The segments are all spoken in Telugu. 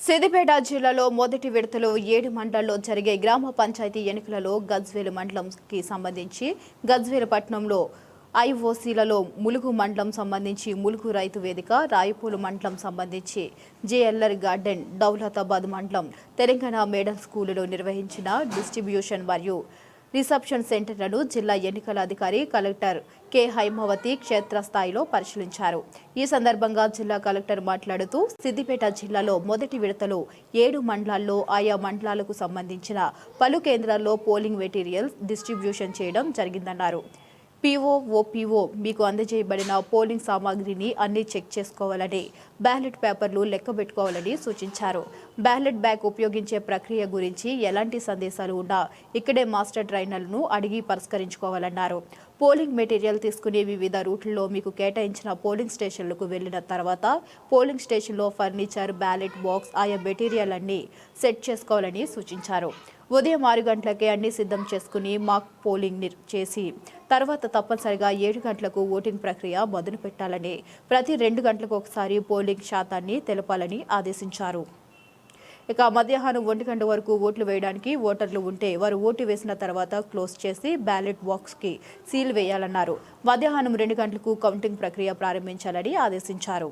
సిద్దిపేట జిల్లాలో మొదటి విడతలో 7 మండలాల్లో జరిగే గ్రామ పంచాయతీ ఎన్నికలలో గజ్వేల్ మండలంకి సంబంధించి గజ్వేల్ పట్టణంలో ఐఓసీలలో ములుగు మండలం సంబంధించి ములుగు రైతు వేదిక, రాయపూలు మండలం సంబంధించి జేఎల్ఆర్ గార్డెన్, దౌలతాబాద్ మండలం తెలంగాణ మోడల్ స్కూలులో నిర్వహించిన డిస్ట్రిబ్యూషన్ మరియు రిసెప్షన్ సెంటర్లను జిల్లా ఎన్నికల అధికారి కలెక్టర్ కె హైమావతి క్షేత్రస్థాయిలో పరిశీలించారు. ఈ సందర్భంగా జిల్లా కలెక్టర్ మాట్లాడుతూ సిద్దిపేట జిల్లాలో మొదటి విడతలో 7 మండలాల్లో ఆయా మండలాలకు సంబంధించిన పలు కేంద్రాల్లో పోలింగ్ మెటీరియల్స్ డిస్ట్రిబ్యూషన్ చేయడం జరిగిందన్నారు. పీఓ, ఓపీఓ మీకు అందజేయబడిన పోలింగ్ సామాగ్రిని అన్ని చెక్ చేసుకోవాలని, బ్యాలెట్ పేపర్లు లెక్కబెట్టుకోవాలని సూచించారు. బ్యాలెట్ బ్యాగ్ ఉపయోగించే ప్రక్రియ గురించి ఎలాంటి సందేశాలు ఉన్నా ఇక్కడే మాస్టర్ ట్రైనర్లను అడిగి పరిష్కరించుకోవాలన్నారు. పోలింగ్ మెటీరియల్ తీసుకునే వివిధ రూట్లలో మీకు కేటాయించిన పోలింగ్ స్టేషన్లకు వెళ్లిన తర్వాత పోలింగ్ స్టేషన్లో ఫర్నిచర్, బ్యాలెట్ బాక్స్, ఆయా మెటీరియల్ అన్ని సెట్ చేసుకోవాలని సూచించారు. ఉదయం 6 గంటలకే అన్ని సిద్ధం చేసుకుని మాక్ పోలింగ్ చేసి తర్వాత తప్పనిసరిగా 7 గంటలకు ఓటింగ్ ప్రక్రియ మొదలు పెట్టాలని, ప్రతి 2 గంటలకు ఒకసారి పోలింగ్ శాతాన్ని తెలపాలని ఆదేశించారు. ఇక మధ్యాహ్నం 1 గంట వరకు ఓట్లు వేయడానికి ఓటర్లు ఉంటే వారు ఓటు వేసిన తర్వాత క్లోజ్ చేసి బ్యాలెట్ బాక్స్కి సీల్ వేయాలన్నారు. మధ్యాహ్నం 2 గంటలకు కౌంటింగ్ ప్రక్రియ ప్రారంభించాలని ఆదేశించారు.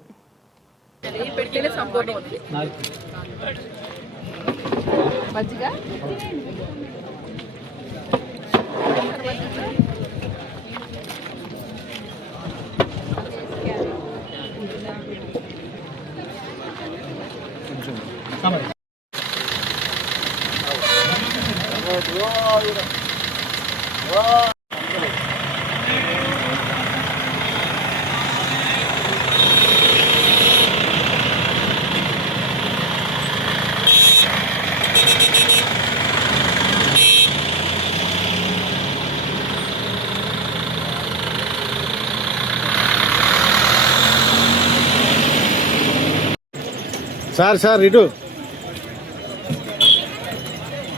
సార్ ఇటు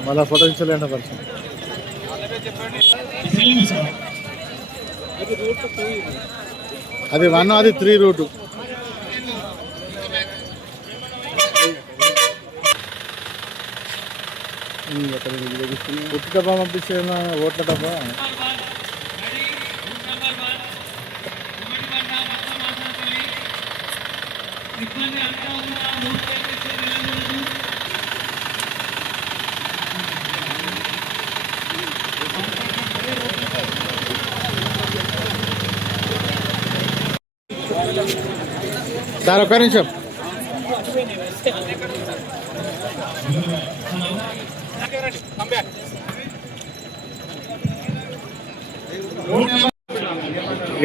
మళ్ళా ఫోటో ఇచ్చలేండి పర్సన్. అది 1, అది 3 రూటు. ఉత్తి డబ్బా పంపించే ఓట్ల డబ్బా. సార్ ఒక్క నిమిషం.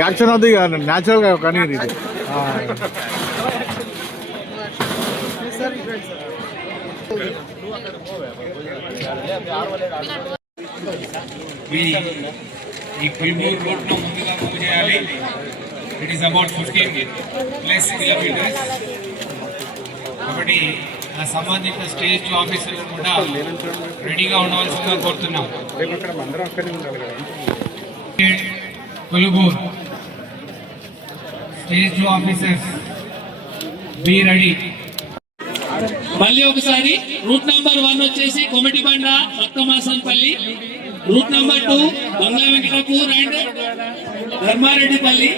యాక్షన్ అవుతుంది కదా న్యాచురల్గా కానీ ఇది It is about 15 plus kilometers. కాబట్టి ఆ సంబంధిత స్టేజ్ ఆఫీసర్లు కూడా రెడీగా ఉండవలసిందిగా కోరుతున్నాం. Koluguru stage officers be ready. మళ్ళీ ఒకసారి రూట్ నంబర్ 1 వచ్చేసి Komatibanda Bhaktamasampalli, route number 2 Bangla Venkatapur and Dharmareddipalli,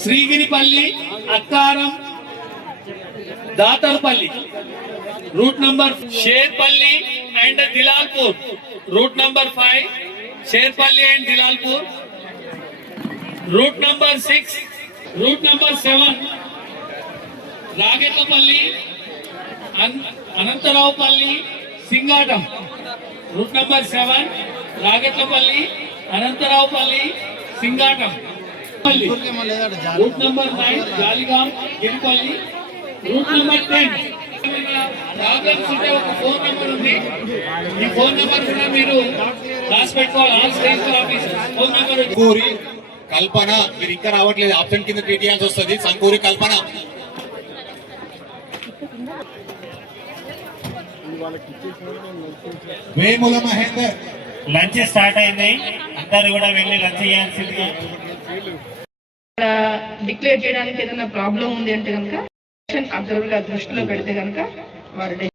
Srigiripalli, Akkaram, Datarpalli, route number Sherpalli and Dilalpur, route number 5 Sherpalli and Dilalpur, route number 6, route number 7 Ragetlapalli, Anantharaopalli, Singatam, route number 7 Ragetlapalli, Anantharaopalli, Singatam, route number 9 Jaligam, Giripalli, route number 10 problems ఉంటే ఒక ఫోన్ నెంబర్ ఉంది. ఈ ఫోన్ నెంబర్ కూడా మీరు రాసి పెట్టుకోవాలి. All station officer phone number Sankuri Kalpana, మీరు ఇంకా రావట్లేదు, ఆప్షన్ కింద ట్రీట్ చేయాల్సి వస్తుంది. సంకూరి కల్పన, వేముల మహేందర్. లంచ్ స్టార్ట్ అయింది, అందరు కూడా వెళ్ళి లంచ్ చేయాల్సిందిగా. డిక్లేర్ చేయడానికి ఏదైనా ప్రాబ్లం ఉంది అంటే కనుక అబ్జర్వర్ గా దృష్టిలో పెడితే కనుక వారి